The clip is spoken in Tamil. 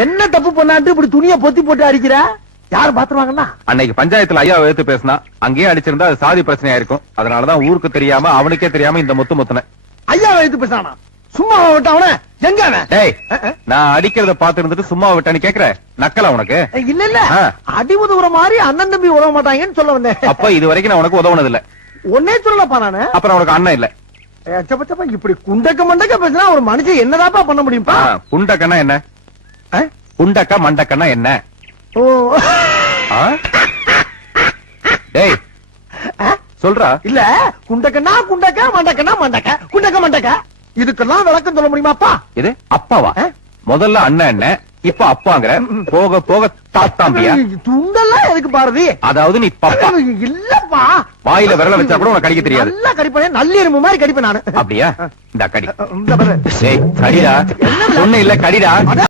என்ன தப்பு பண்ணாட்டு இப்படி துணியை பொத்தி போட்டு அடிக்கிற? யாரு பாத்துருவாங்கன்னா? அன்னைக்கு பஞ்சாயத்துல ஐயா எடுத்து பேசினா அங்கேயே அடிச்சிருந்தா அது சாதி பிரச்சனையா இருக்கும். அதனாலதான் ஊருக்கு தெரியாம அவனுக்கே தெரியாம இந்த முத்து முத்துன. ஐயா எடுத்து பேசானா? சும்மா விட்ட அவன எங்க அவன்? டேய், நான் அடிக்கிறத பாத்து இருந்துட்டு சும்மா விட்டான்னு கேக்குற நக்கலா உனக்கு? இல்ல இல்ல, அடி உதவுற மாதிரி அண்ணன் தம்பி உதவ மாட்டாங்கன்னு சொல்ல வந்தேன். அப்ப இது வரைக்கும் நான் உனக்கு உதவுனது இல்ல. ஒன்னே சொல்லப்பா நானு. அப்புறம் உனக்கு அண்ணன் இல்ல. சப்பா இப்படி குண்டக்க மண்டக்க பேசினா ஒரு மனுஷன் என்னதாப்பா பண்ண முடியும்பா? குண்டக்கன்னா என்ன? குண்டக்க மண்டக்கன்னா என்ன? ஓ டேய் சொல்றா. இல்ல, குண்டக்கன்னா குண்டக்க மண்டக்கன்னா மண்டக்க குண்டக்க மண்டக்க இதுக்கெல்லாம் விளக்கம் சொல்ல முடியுமாப்பா? இது அப்பாவா? முதல்ல அண்ணன் என்ன, இப்ப அப்பாங்கிற, போக போக தாத்தாம்பியா? துண்டெல்லாம் எதுக்கு பாரதி? அதாவது நீ பப்பா இல்லப்பா. வாயில விரல வச்சா கூட உனக்கு கடிக்க தெரியாது. நல்லா கடிப்பேன், நல்ல எறும்பு மாதிரி கடிப்பேன் நானு. அப்படியா? இந்த கடி. கடிடா. ஒண்ணு இல்ல, கடிடா.